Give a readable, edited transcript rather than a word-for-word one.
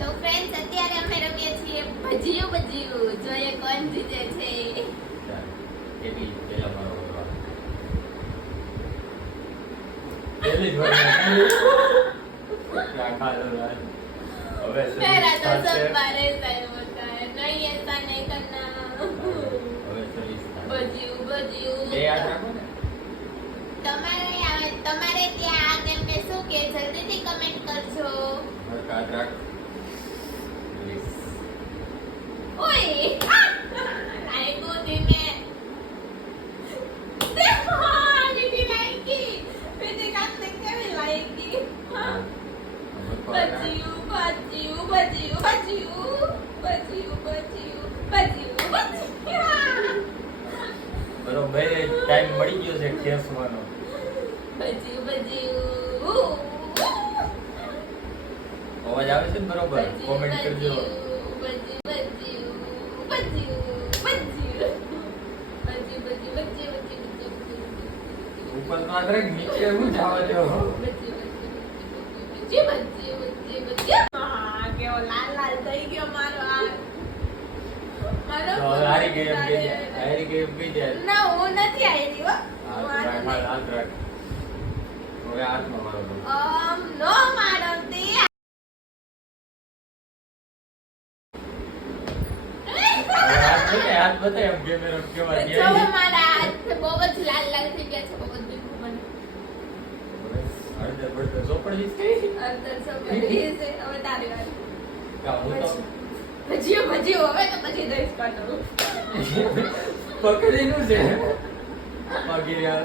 તો ફ્રેન્ડ્સ અત્યારે અમે રમીએ છીએ ભજીયું જોઈએ કોણ જીતે છે. એવી પેલા મારો વરવા પેલી જ વાર क्या खा लो यार अबे मेरा तो सब बारे सही होता है नहीं ऐसा नहीं करना. अबे सही ભજીયું બે યાદ રાખો ને તમારે ત્યાં આ ગેમ ને શું કે જલ્દીથી કમેન્ટ કરજો. યાદ રાખ પ્લીઝ. ઓય આઈ ગો ધીમે देखो दीदी लाइकी दीदी काटते केवी लाइकी ભજીયું બરોબર ટાઈમ મળી ગયો છે ખેસવાનો. ભજીયું અવાજ આવે છે ને બરોબર? કોમેન્ટ કરજો. ઉપર તો આદરે નીચે હું જાવા દો. કેવો લાલ લાલ થઈ ગયો મારો હાથ. તો હારી ગઈ એમ કહી દે. હારી ગઈ એમ કહી દે. ના હું નથી આવી હો. હાથ રાખ. હવે હાથમાં મારો દો. નો માડમ તે હાથ બતાય એમ કેમેરા કેવા જો મારા હાથ બહુ જ લાલ લાલ થઈ ગયા છે. બહુ જ દીકું મને અડધે પડધે ચોપડી જ કઈ અંતર સબ બધી છે. હવે તારી વાત. કા હું તો ભજીયું હવે તો પછી દઈશ પાટો પકડીનું છે પગી યાર